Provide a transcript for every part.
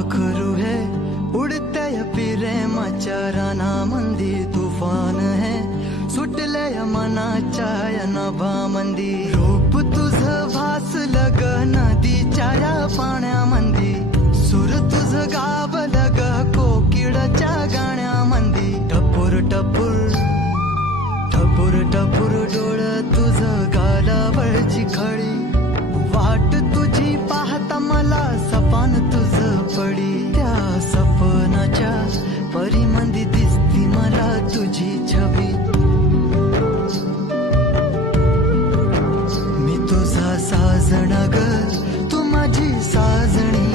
पाखरू है उडत्या या प्रेमाच्या रानामंदी तुफान है सुटल्या मनाच्या या नभामंदी रूप तुझं भासलं ग नदीच्या या पाण्यामंदी सुर तुझं गावलं ग कोकिळच्या गाण्यामंदी टपूर टपूर टपूर टपूर डोळं तुझं गालावरची खळी वाट तुझी पाहता मला सपान तुझं पडी त्या सपनाच्या परीमंदी दिसती मला तुझी छबी मी तुझा साजणा ग तू माझी साजणी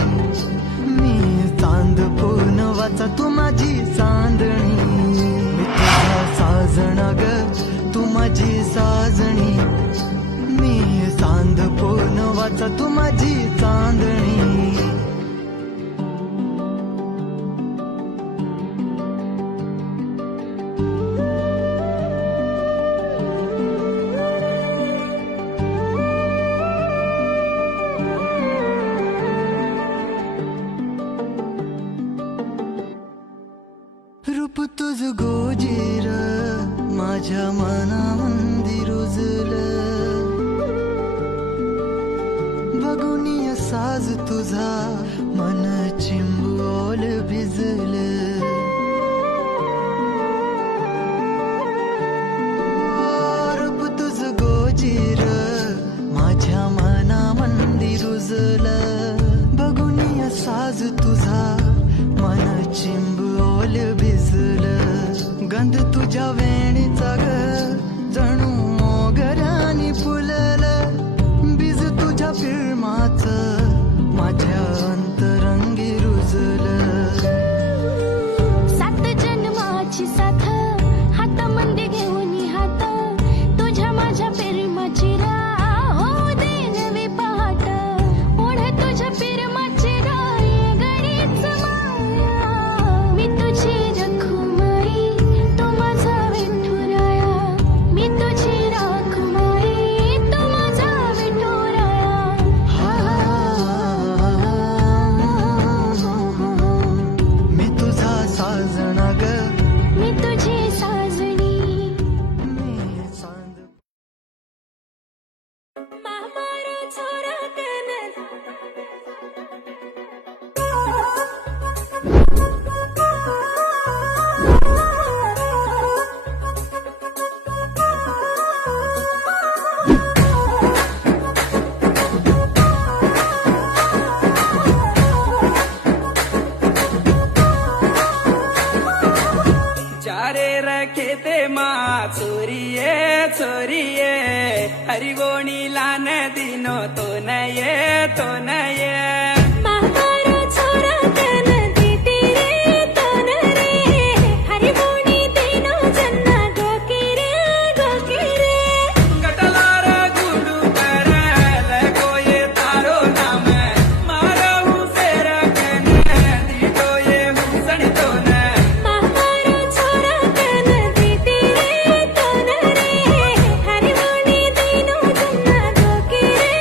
मी चांद पूर्णवाचा तू माझी चांदणी मी तुझा साजणा ग तू माझी साजणी मी चांद पूर्णवाचा तू माझी चांदणी रूप तुझ गोजीर माझ्या मनामंदी रुजलं बघुनिया साज तुझा मन चिंबोल भिजलं रूप तुझ गोजीर माझ्या मनामंदी रुजलं बघुनिया साज तुझा मन चिंबोल भिजलं गंध तुझ्या वेणीचा ग जणू मोगऱ्यानी फुललं बीज तुझ्या प्रेमाचं माझ्या अंतरंगी रुजलं सात जन्माची साथ हातामध्ये घेऊन हात तुझ्या माझ्या प्रेमाची राह हो दे नवी पहाट ओढ तुझ्या प्रेमाची राह गणीच माया मी तुझी रखुमाई तू माझा विठुराया मी तुझी रखुमाई तू माझा विठुराया मी तुझा साजणा ग मी तुझी साजणी मी चांद मामारा छोरा कनन चारे रखे ते मा चोरिये हरिगोणी लान दिनो तो नये मामारा छोरा कनन दीती रे तन रे हरि बोणी दिनो जन्ना गोकिरे गटलार गुडू करल कोये तारो नाम मारहू सेर कन दिटो ये हुसणी तो न मामारा छोरा कनन दीती रे तन रे हरि बोणी दिनो जन्ना गोकिरे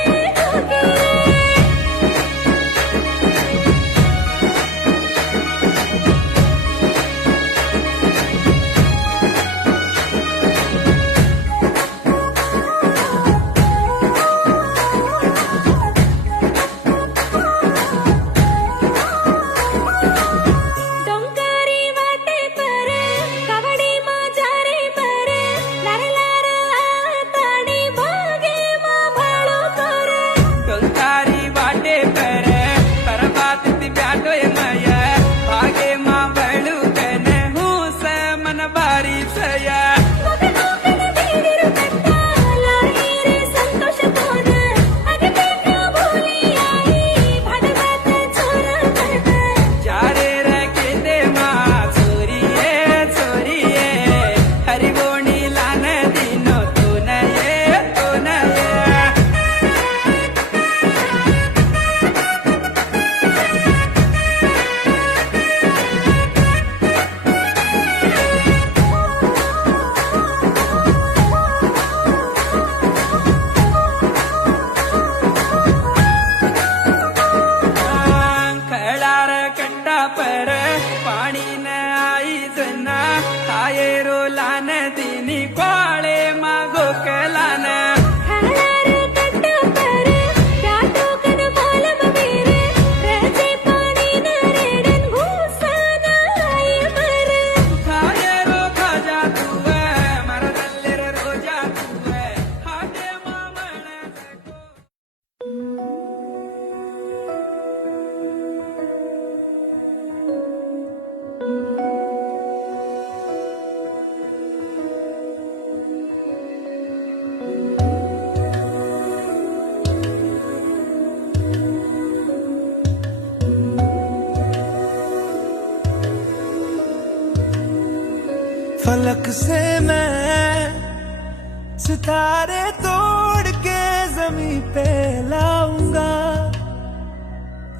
फलक से मैं सितारे तोड़ के जमीन पे लाऊंगा।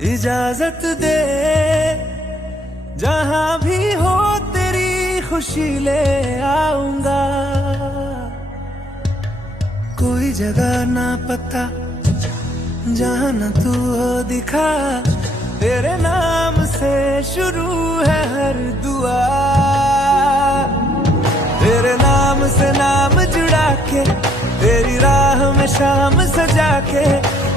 इजाजत दे जहां भी हो तेरी खुशी ले आऊंगा। कोई जगह ना पता जहां न तू हो दिखा, तेरे नाम से शुरू है हर दुआ। तेरे नाम से नाम जुड़ा के, तेरी राह में शाम सजा के,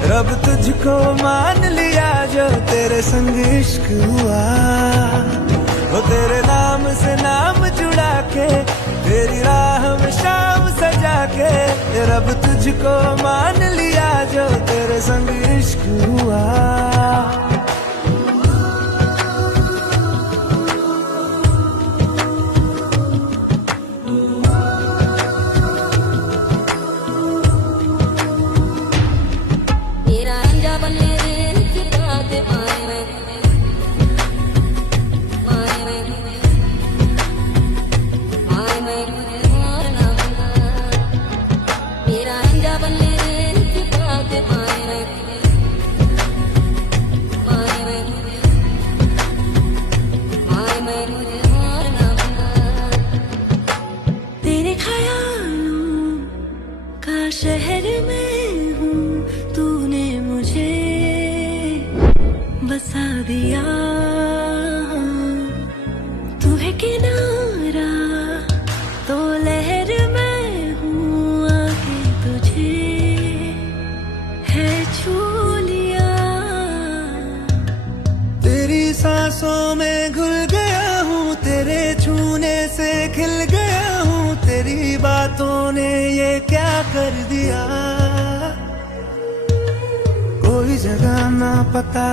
रब तुझको मान लिया जो तेरे संग इश्क हुआ। वो तेरे नाम से नाम जुड़ा के, तेरी राह में शाम सजा के, रब तुझको मान लिया जो तेरे संग इश्क हुआ। मेरा अंजा बनने दे किताब मारे मेरा अंजा बनने दे किताब मारे तेरे ख्यालों का शहर में हूँ, तूने मुझे बसा दिया। तू है किनारा तो लहर में हूँ, आके तुझे है छू लिया। तेरी सांसों में घुल गया हूँ, तेरे छूने से खिल गया हूँ। तेरी बातों ने ये क्या कर दिया। कोई जगह ना पता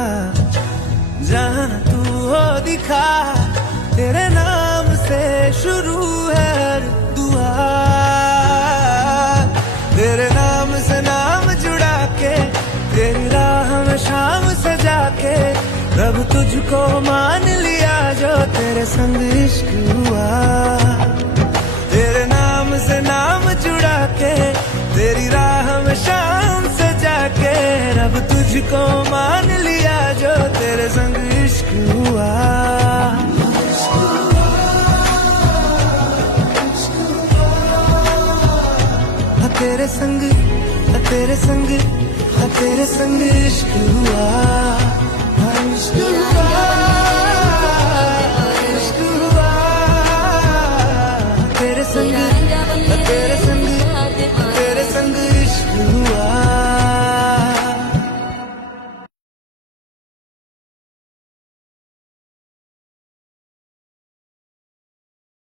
जहां तू हो दिखा, तेरे नाम से शुरू है हर दुआ। तेरे नाम से नाम जुड़ा के, तेरी राह में शाम सजा के, रब तुझको मान लिया जो तेरे संग इश्क हुआ। तेरे नाम से नाम जुड़ा के, तेरी राह में शाम सजा के, रब तुझको मान लिया जो तेरे संग इश्क हुआ। तेरे संग, तेरे संग, तेरे संग इश्क हुआ। इश्क हुआ, इश्क हुआ। तेरे संग, तेरे संग